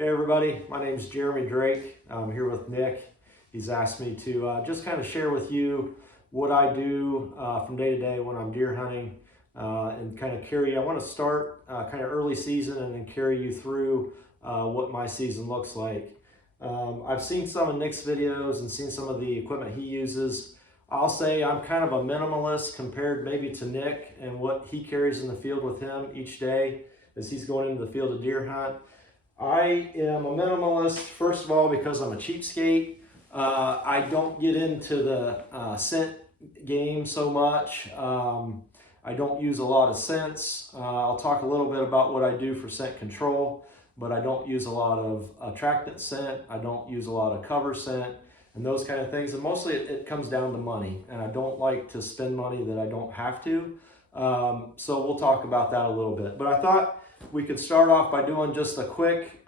Hey everybody, my name is Jeremy Drake. I'm here with Nick. He's asked me to just kind of share with you what I do from day to day when I'm deer hunting and kind of I want to start kind of early season and then carry you through what my season looks like. I've seen some of Nick's videos and seen some of the equipment he uses. I'll say I'm kind of a minimalist compared maybe to Nick and what he carries in the field with him each day as he's going into the field to deer hunt. I am a minimalist, first of all, because I'm a cheapskate. I don't get into the scent game so much. I don't use a lot of scents. I'll talk a little bit about what I do for scent control, but I don't use a lot of attractant scent. I don't use a lot of cover scent and those kind of things. And mostly it comes down to money, and I don't like to spend money that I don't have to. So we'll talk about that a little bit. But I thought we could start off by doing just a quick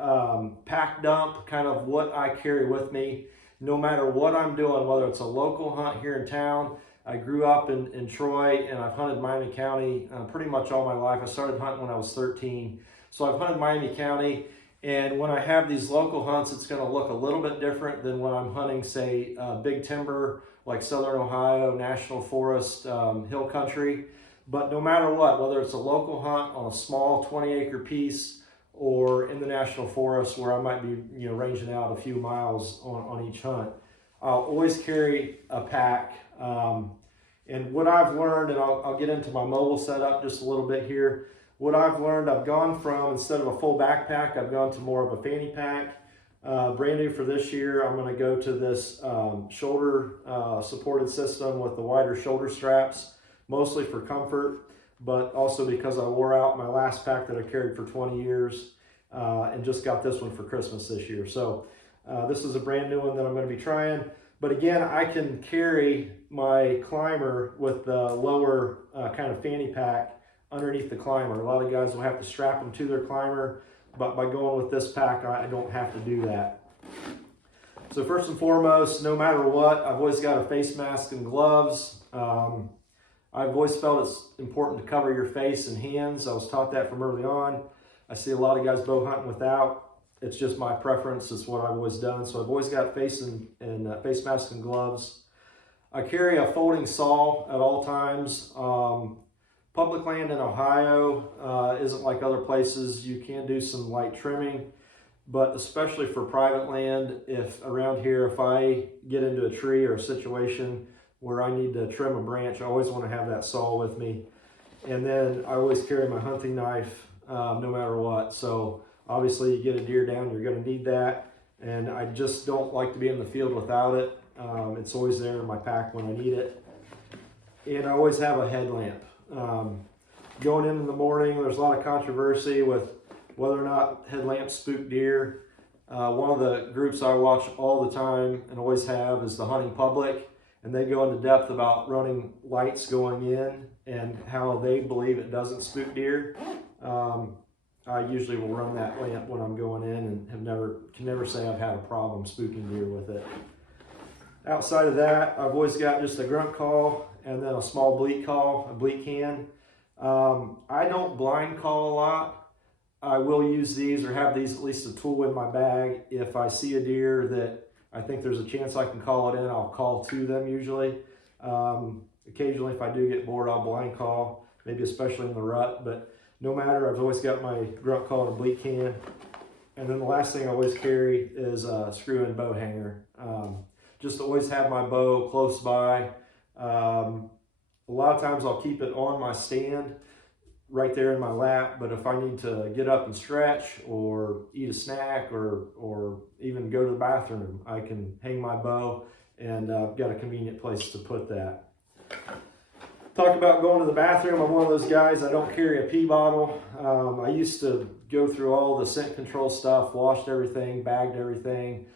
pack dump, kind of what I carry with me, no matter what I'm doing, whether it's a local hunt here in town. I grew up in Troy, and I've hunted Miami County pretty much all my life. I started hunting when I was 13. So I've hunted Miami County, and when I have these local hunts, it's going to look a little bit different than when I'm hunting, say, big timber, like Southern Ohio, National Forest, hill country. But no matter what, whether it's a local hunt on a small 20-acre piece or in the National Forest where I might be ranging out a few miles on each hunt, I'll always carry a pack. And what I've learned, and I'll get into my mobile setup just a little bit here, what I've learned, I've gone from, instead of a full backpack, I've gone to more of a fanny pack. Brand new for this year, I'm going to go to this shoulder supported system with the wider shoulder straps, mostly for comfort, but also because I wore out my last pack that I carried for 20 years and just got this one for Christmas this year. So this is a brand new one that I'm going to be trying. But again, I can carry my climber with the lower kind of fanny pack underneath the climber. A lot of guys will have to strap them to their climber, but by going with this pack, I don't have to do that. So first and foremost, no matter what, I've always got a face mask and gloves. I've always felt it's important to cover your face and hands. I was taught that from early on. I see a lot of guys bow hunting without. It's just my preference. It's what I've always done. So I've always got face face mask and gloves. I carry a folding saw at all times. Public land in Ohio isn't like other places. You can do some light trimming, but especially for private land, if around here, if I get into a tree or a situation where I need to trim a branch, I always want to have that saw with me. And then I always carry my hunting knife no matter what. So obviously you get a deer down, you're going to need that. And I just don't like to be in the field without it. It's always there in my pack when I need it. And I always have a headlamp. Going in the morning, there's a lot of controversy with whether or not headlamps spook deer. One of the groups I watch all the time and always have is the Hunting Public. And they go into depth about running lights going in and how they believe it doesn't spook deer. I usually will run that lamp when I'm going in and can never say I've had a problem spooking deer with it. Outside of that, I've always got just a grunt call and then a small bleat call, a bleat can. I don't blind call a lot. I will use these or have these at least a tool in my bag. If I see a deer that I think there's a chance I can call it in, I'll call to them usually. Occasionally, if I do get bored, I'll blind call, maybe especially in the rut. But no matter, I've always got my grunt call and a bleat can. And then the last thing I always carry is a screw-in bow hanger. Just always have my bow close by. A lot of times I'll keep it on my stand right there in my lap, but if I need to get up and stretch or eat a snack or even go to the bathroom, I can hang my bow, and I've got a convenient place to put that. Talk about going to the bathroom. I'm one of those guys, I don't carry a pee bottle. I used to go through all the scent control stuff, washed everything, bagged everything,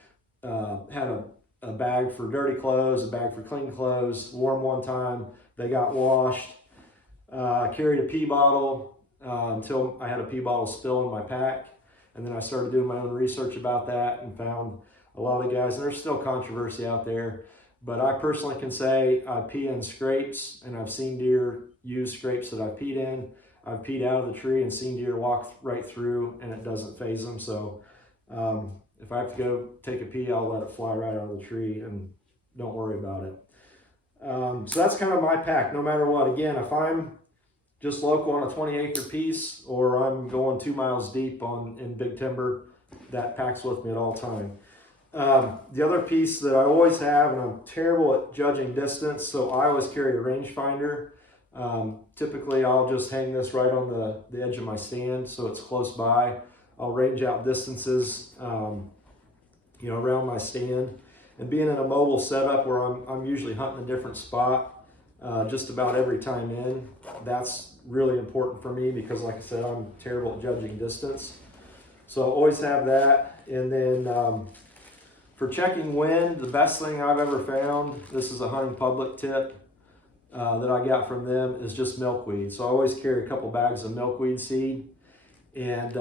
had a bag for dirty clothes, a bag for clean clothes, wore them one time, they got washed. Carried a pee bottle until I had a pee bottle spill in my pack. And then I started doing my own research about that and found a lot of guys, and there's still controversy out there, but I personally can say I pee in scrapes, and I've seen deer use scrapes that I've peed in. I've peed out of the tree and seen deer walk right through, and it doesn't faze them. So If I have to go take a pee, I'll let it fly right out of the tree and don't worry about it. So that's kind of my pack, no matter what. Again, if I'm just local on a 20-acre piece, or I'm going 2 miles deep in big timber, that pack's with me at all time. The other piece that I always have, and I'm terrible at judging distance, so I always carry a rangefinder. Typically, I'll just hang this right on the edge of my stand, so it's close by. I'll range out distances, around my stand. And being in a mobile setup where I'm usually hunting a different spot just about every time in, that's really important for me because, like I said, I'm terrible at judging distance. So I always have that. And then for checking wind, the best thing I've ever found, this is a Hunting Public tip that I got from them, is just milkweed. So I always carry a couple bags of milkweed seed. And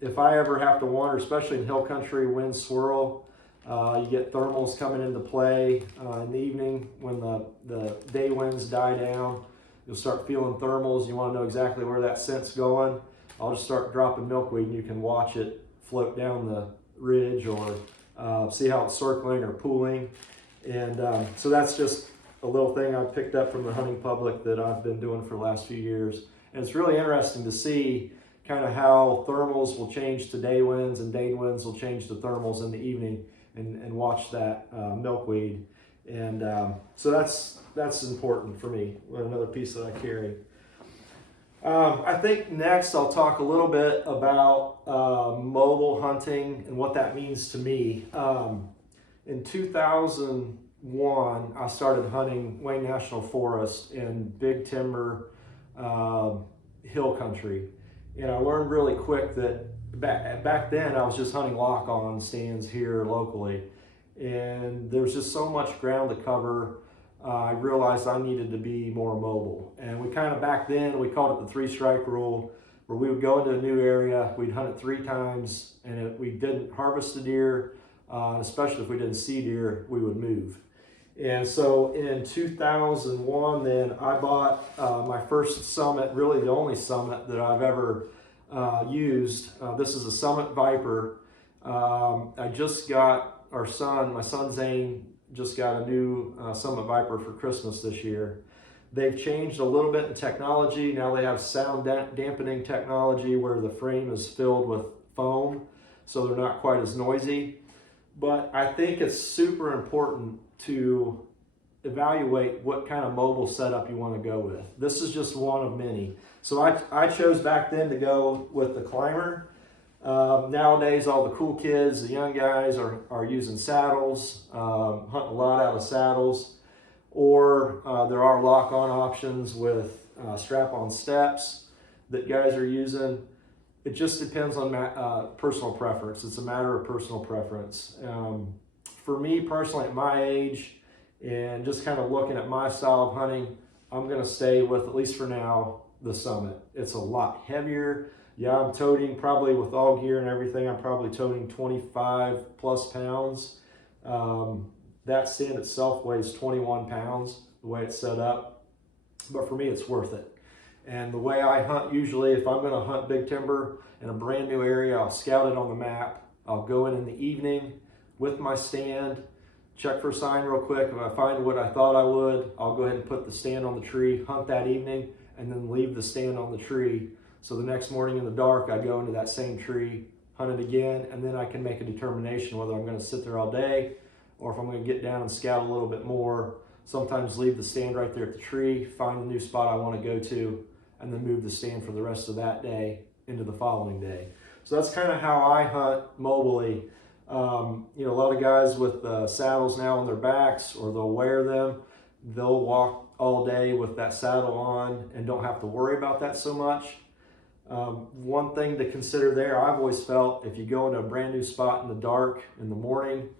if I ever have to wander, especially in hill country, wind swirl, you get thermals coming into play in the evening when the day winds die down. You'll start feeling thermals. You want to know exactly where that scent's going. I'll just start dropping milkweed and you can watch it float down the ridge or see how it's circling or pooling. And so that's just a little thing I picked up from the Hunting Public that I've been doing for the last few years. And it's really interesting to see kind of how thermals will change to day winds and day winds will change to thermals in the evening. And watch that milkweed, and so that's important for me. Another piece that I carry. I think next I'll talk a little bit about mobile hunting and what that means to me. In 2001, I started hunting Wayne National Forest in big timber hill country, and I learned really quick that back then I was just hunting lock-on stands here locally, and there's just so much ground to cover. I realized I needed to be more mobile, and we kind of back then we called it the 3-strike rule, where we would go into a new area, we'd hunt it 3 times, and if we didn't harvest the deer, especially if we didn't see deer, we would move. And so in 2001 then I bought my first Summit, really the only Summit that I've ever used. This is a Summit Viper. I just got my son Zane just got a new Summit Viper for Christmas this year. They've changed a little bit in technology. Now they have sound dampening technology where the frame is filled with foam, so they're not quite as noisy. But I think it's super important to evaluate what kind of mobile setup you want to go with. This is just one of many. So I chose back then to go with the Climber. Nowadays, all the cool kids, the young guys are using saddles, hunting a lot out of saddles, or there are lock-on options with strap-on steps that guys are using. It just depends on personal preference. It's a matter of personal preference. For me personally, at my age, and just kind of looking at my style of hunting, I'm going to stay with, at least for now, the Summit. It's a lot heavier. Yeah, I'm toting, probably with all gear and everything, I'm probably toting 25 plus pounds. That stand itself weighs 21 pounds, the way it's set up. But for me, it's worth it. And the way I hunt usually, if I'm going to hunt big timber in a brand new area, I'll scout it on the map. I'll go in the evening with my stand, check for sign real quick. If I find what I thought I would, I'll go ahead and put the stand on the tree, hunt that evening, and then leave the stand on the tree. So the next morning in the dark, I go into that same tree, hunt it again, and then I can make a determination whether I'm going to sit there all day or if I'm going to get down and scout a little bit more. Sometimes leave the stand right there at the tree, find a new spot I want to go to, and then move the stand for the rest of that day into the following day. So that's kind of how I hunt mobily. A lot of guys with saddles now on their backs, or they'll wear them. They'll walk all day with that saddle on and don't have to worry about that so much. One thing to consider there, I've always felt, if you go into a brand new spot in the dark in the morning,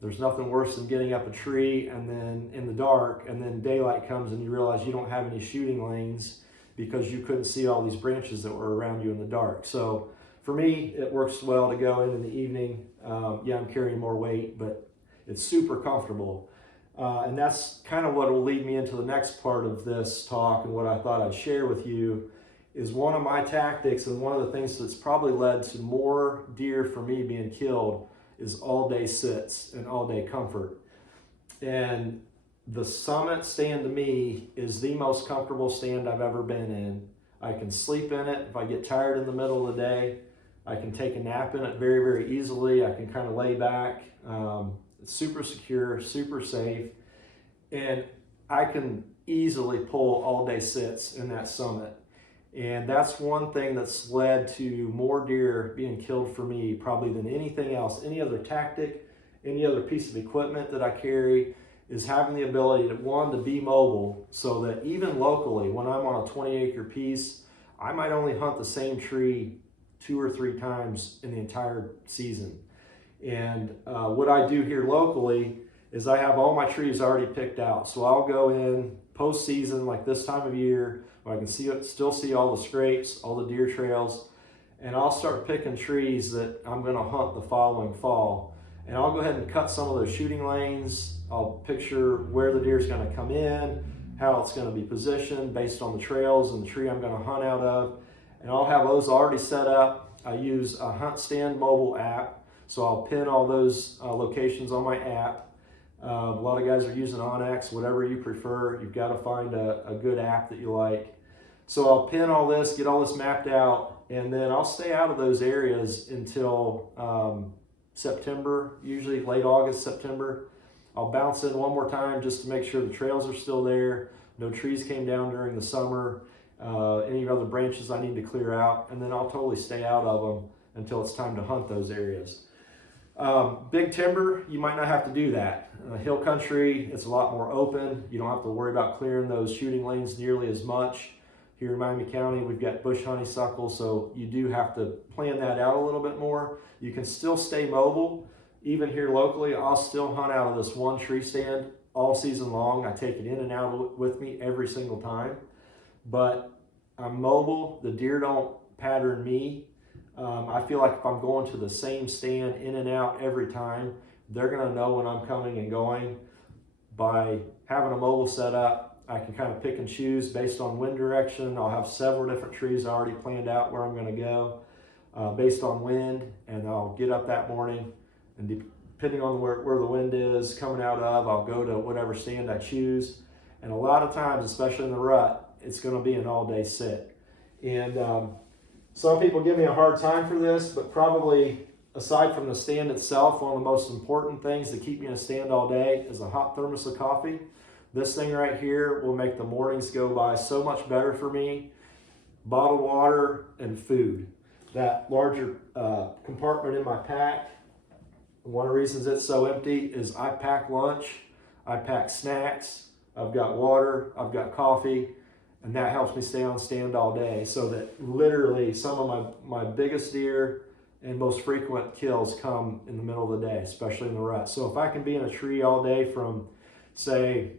there's nothing worse than getting up a tree and then in the dark, and then daylight comes and you realize you don't have any shooting lanes because you couldn't see all these branches that were around you in the dark. So for me, it works well to go in the evening. Yeah, I'm carrying more weight, but it's super comfortable. And that's kind of what will lead me into the next part of this talk and what I thought I'd share with you is one of my tactics, and one of the things that's probably led to more deer for me being killed is all-day sits and all-day comfort. And the Summit stand to me is the most comfortable stand I've ever been in. I can sleep in it if I get tired in the middle of the day. I can take a nap in it very, very easily. I can kind of lay back. It's super secure, super safe, and I can easily pull all-day sits in that Summit. And that's one thing that's led to more deer being killed for me probably than anything else. Any other tactic, any other piece of equipment that I carry is having the ability to, one, to be mobile, so that even locally, when I'm on a 20-acre piece, I might only hunt the same tree 2 or 3 times in the entire season. And what I do here locally is I have all my trees already picked out. So I'll go in post-season, like this time of year, where I can still see all the scrapes, all the deer trails, and I'll start picking trees that I'm gonna hunt the following fall. And I'll go ahead and cut some of those shooting lanes. I'll picture where the deer is gonna come in, how it's gonna be positioned based on the trails and the tree I'm gonna hunt out of. And I'll have those already set up. I use a HuntStand mobile app, so I'll pin all those locations on my app. A lot of guys are using onX, whatever you prefer. You've got to find a good app that you like. So I'll pin all this, get all this mapped out, and then I'll stay out of those areas until September, usually late August, September. I'll bounce in one more time just to make sure the trails are still there, no trees came down during the summer, any other branches I need to clear out, and then I'll totally stay out of them until it's time to hunt those areas. Big timber, you might not have to do that. Hill country, it's a lot more open. You don't have to worry about clearing those shooting lanes nearly as much. Here in Miami County, we've got bush honeysuckle, so you do have to plan that out a little bit more. You can still stay mobile. Even here locally, I'll still hunt out of this one tree stand all season long. I take it in and out with me every single time. But I'm mobile, the deer don't pattern me. I feel like if I'm going to the same stand in and out every time, they're gonna know when I'm coming and going. By having a mobile set up, I can kind of pick and choose based on wind direction. I'll have several different trees already planned out where I'm gonna go based on wind, and I'll get up that morning, and depending on where the wind is coming out of, I'll go to whatever stand I choose. And a lot of times, especially in the rut, it's gonna be an all-day sit. And some people give me a hard time for this, but probably aside from the stand itself, one of the most important things to keep me in a stand all day is a hot thermos of coffee. This thing right here will make the mornings go by so much better for me. Bottled water and food. That larger compartment in my pack, one of the reasons it's so empty is I pack lunch, I pack snacks, I've got water, I've got coffee, and that helps me stay on stand all day, so that literally some of my biggest deer and most frequent kills come in the middle of the day, especially in the rut. So if I can be in a tree all day from, say,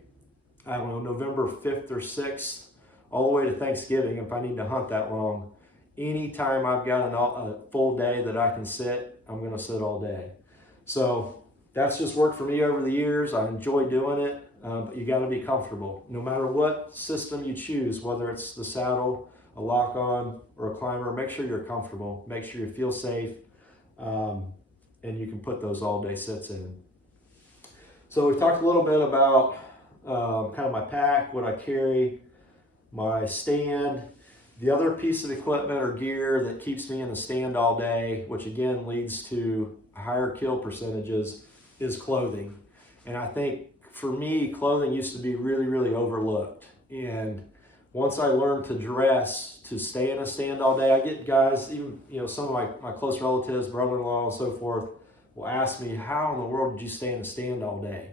I don't know, November 5th or 6th, all the way to Thanksgiving, if I need to hunt that long, anytime I've got a full day that I can sit, I'm gonna sit all day. So that's just worked for me over the years. I enjoy doing it. But you got to be comfortable. No matter what system you choose, whether it's the saddle, a lock-on, or a climber, make sure you're comfortable. Make sure you feel safe, and you can put those all-day sits in. So we talked a little bit about kind of my pack, what I carry, my stand. The other piece of equipment or gear that keeps me in the stand all day, which again leads to higher kill percentages, is clothing. And I think for me, clothing used to be really, really overlooked. And once I learned to dress to stay in a stand all day, I get guys, even some of my close relatives, brother-in-law and so forth, will ask me, how in the world did you stay in a stand all day?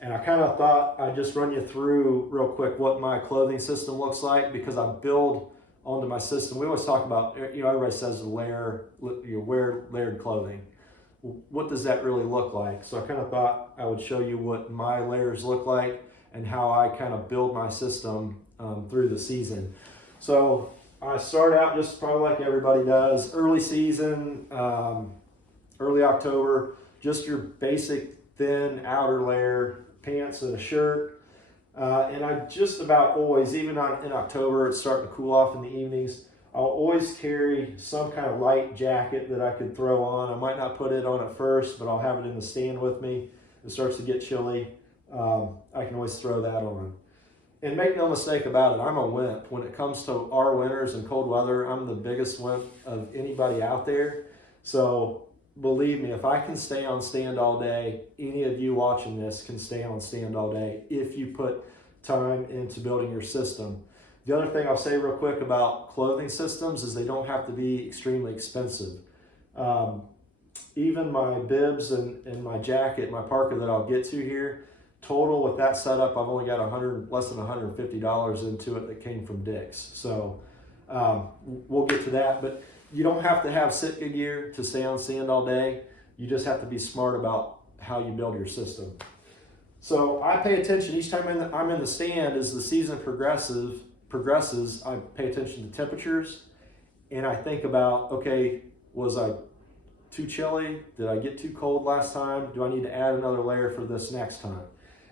And I kind of thought I'd just run you through real quick what my clothing system looks like, because I build onto my system. We always talk about, everybody says wear layered clothing. What does that really look like? So I kind of thought I would show you what my layers look like and how I kind of build my system through the season. So I start out just probably like everybody does, early season, early October, just your basic thin outer layer, pants and a shirt. And I just about always, even in October, it's starting to cool off in the evenings, I'll always carry some kind of light jacket that I could throw on. I might not put it on at first, but I'll have it in the stand with me. It starts to get chilly. I can always throw that on. And make no mistake about it, I'm a wimp. When it comes to our winters and cold weather, I'm the biggest wimp of anybody out there. So believe me, if I can stay on stand all day, any of you watching this can stay on stand all day if you put time into building your system. The other thing I'll say real quick about clothing systems is they don't have to be extremely expensive. Even my bibs and my jacket, my parka that I'll get to here, total with that setup, I've only got less than $150 into it that came from Dick's. So we'll get to that, but you don't have to have Sitka gear to stay on stand all day. You just have to be smart about how you build your system. So I pay attention each time I'm in the stand. As the season progresses, I pay attention to temperatures, and I think about, okay, was I too chilly? Did I get too cold last time? Do I need to add another layer for this next time?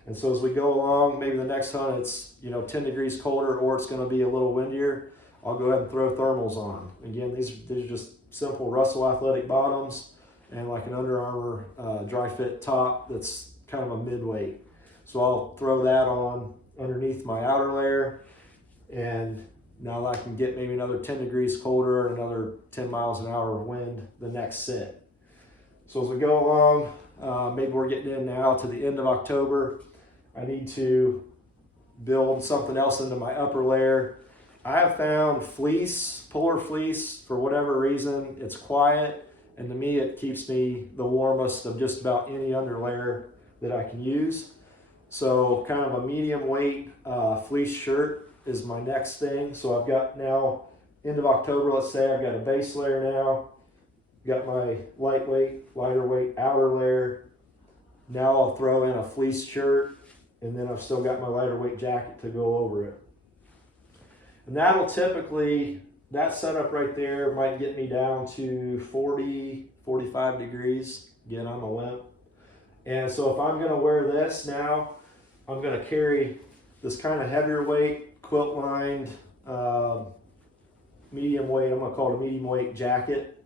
And so as we go along, maybe the next hunt it's 10 degrees colder, or it's going to be a little windier, I'll go ahead and throw thermals on. Again, these are just simple Russell Athletic bottoms and like an Under Armour dry fit top that's kind of a mid-weight. So I'll throw that on underneath my outer layer, and now I can get maybe another 10 degrees colder and another 10 miles an hour wind the next sit. So as we go along, maybe we're getting in now to the end of October, I need to build something else into my upper layer. I have found fleece, polar fleece, for whatever reason, it's quiet, and to me it keeps me the warmest of just about any underlayer that I can use. So kind of a medium weight fleece shirt is my next thing. So I've got now, end of October, let's say, I've got a base layer now, got my lighter weight outer layer. Now I'll throw in a fleece shirt, and then I've still got my lighter weight jacket to go over it. And that'll typically, that setup right there might get me down to 40, 45 degrees. Again, I'm a wimp. And so if I'm gonna wear this now, I'm gonna carry this kind of heavier weight, quilt lined, medium weight, I'm gonna call it a medium weight jacket.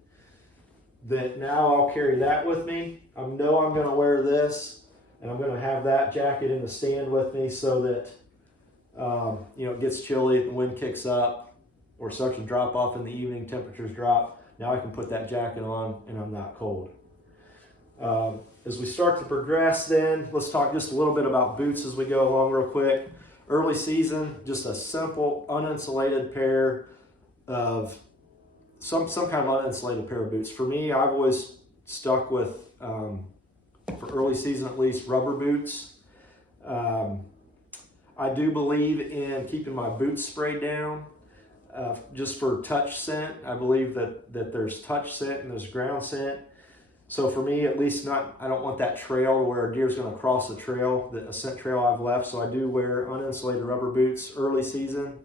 That now I'll carry that with me. I know I'm gonna wear this, and I'm gonna have that jacket in the stand with me so that it gets chilly, the wind kicks up, or starts to drop off in the evening, temperatures drop. Now I can put that jacket on and I'm not cold. As we start to progress then, let's talk just a little bit about boots as we go along real quick. Early season, just a simple uninsulated pair of, some kind of uninsulated pair of boots. For me, I've always stuck with, for early season at least, rubber boots. I do believe in keeping my boots sprayed down just for touch scent. I believe that there's touch scent and there's ground scent. So for me, at least I don't want that trail where a deer's gonna cross the trail, a scent trail I've left. So I do wear uninsulated rubber boots early season.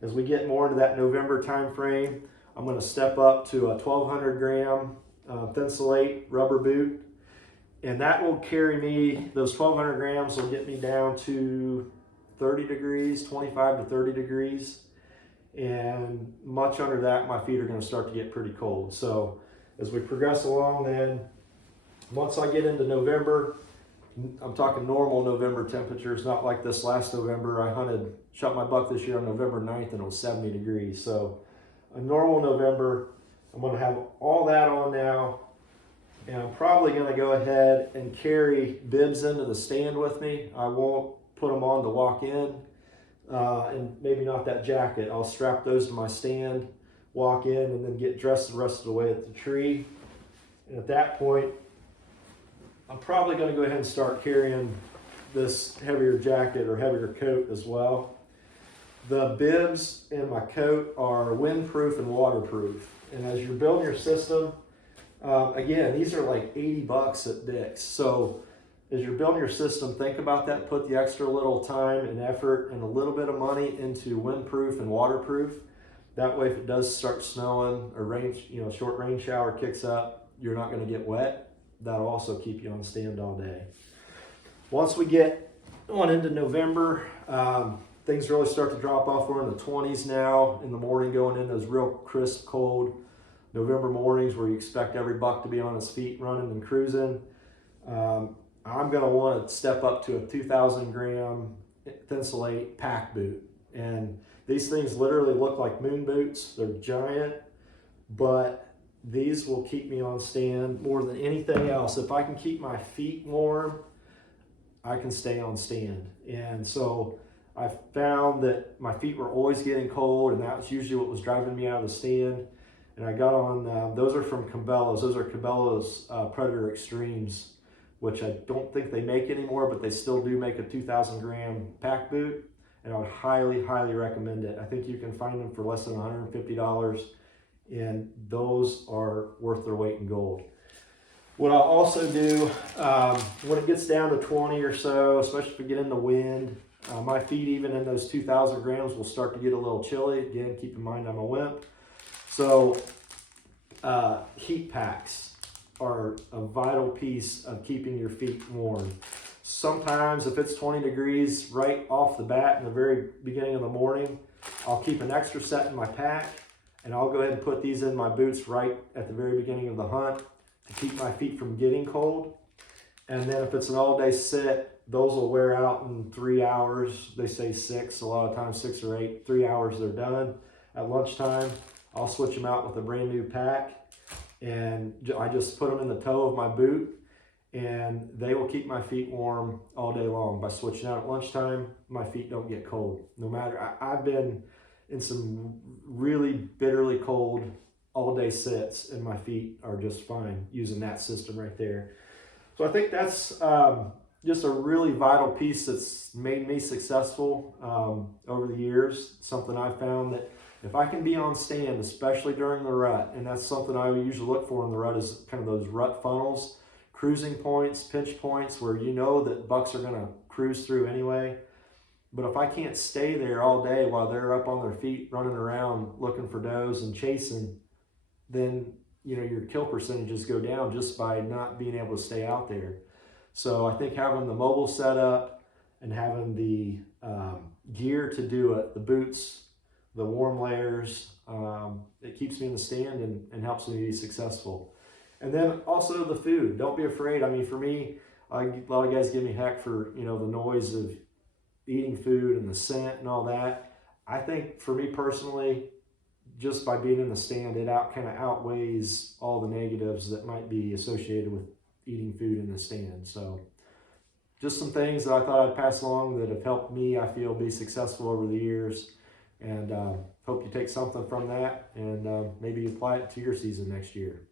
As we get more into that November time frame, I'm gonna step up to a 1,200 gram Thinsulate rubber boot. And that will carry me, those 1,200 grams will get me down to 30 degrees, 25 to 30 degrees. And much under that, my feet are gonna start to get pretty cold. So as we progress along then, once I get into November, I'm talking normal November temperatures, not like this last November. I shot my buck this year on November 9th and it was 70 degrees. So a normal November, I'm gonna have all that on now. And I'm probably gonna go ahead and carry bibs into the stand with me. I won't put them on to walk in, and maybe not that jacket. I'll strap those to my stand, walk in, and then get dressed the rest of the way at the tree. And at that point, I'm probably going to go ahead and start carrying this heavier jacket or heavier coat as well. The bibs in my coat are windproof and waterproof. And as you're building your system, again, these are like 80 bucks at Dick's. So as you're building your system, think about that. Put the extra little time and effort and a little bit of money into windproof and waterproof. That way, if it does start snowing or rain, short rain shower kicks up, you're not going to get wet. That'll also keep you on stand all day. Once we get on into November, things really start to drop off. We're in the 20s now in the morning, going in those real crisp, cold November mornings where you expect every buck to be on his feet running and cruising. I'm going to want to step up to a 2,000 gram Thinsulate pack boot. And these things literally look like moon boots. They're giant, but these will keep me on stand more than anything else. If I can keep my feet warm, I can stay on stand. And so I found that my feet were always getting cold, and that was usually what was driving me out of the stand. And I got on, those are from Cabela's. Those are Cabela's Predator Extremes, which I don't think they make anymore, but they still do make a 2,000 gram pack boot. And I would highly, highly recommend it. I think you can find them for less than $150, and those are worth their weight in gold. What I'll also do, when it gets down to 20 or so, especially if we get in the wind, my feet, even in those 2,000 grams, will start to get a little chilly. Again, keep in mind I'm a wimp. So heat packs are a vital piece of keeping your feet warm. Sometimes if it's 20 degrees right off the bat in the very beginning of the morning, I'll keep an extra set in my pack, and I'll go ahead and put these in my boots right at the very beginning of the hunt to keep my feet from getting cold. And then if it's an all-day sit, those will wear out in 3 hours. They say 6, a lot of times 6 or 8. 3 hours, they're done. At lunchtime, I'll switch them out with a brand new pack, and I just put them in the toe of my boot, and they will keep my feet warm all day long. By switching out at lunchtime, my feet don't get cold. No matter, I've been in some really bitterly cold all-day sits, and my feet are just fine using that system right there. So I think that's just a really vital piece that's made me successful over the years. Something I found that if I can be on stand, especially during the rut, and that's something I usually look for in the rut, is kind of those rut funnels, cruising points, pinch points, where you know that bucks are going to cruise through anyway. But if I can't stay there all day while they're up on their feet running around looking for does and chasing, then your kill percentages go down just by not being able to stay out there. So I think having the mobile setup and having the gear to do it, the boots, the warm layers, it keeps me in the stand and helps me be successful. And then also the food. Don't be afraid. I mean, for me, a lot of guys give me heck for the noise of eating food and the scent and all that. I think for me personally, just by being in the stand, it kind of outweighs all the negatives that might be associated with eating food in the stand. So just some things that I thought I'd pass along that have helped me, I feel, be successful over the years. And hope you take something from that and maybe apply it to your season next year.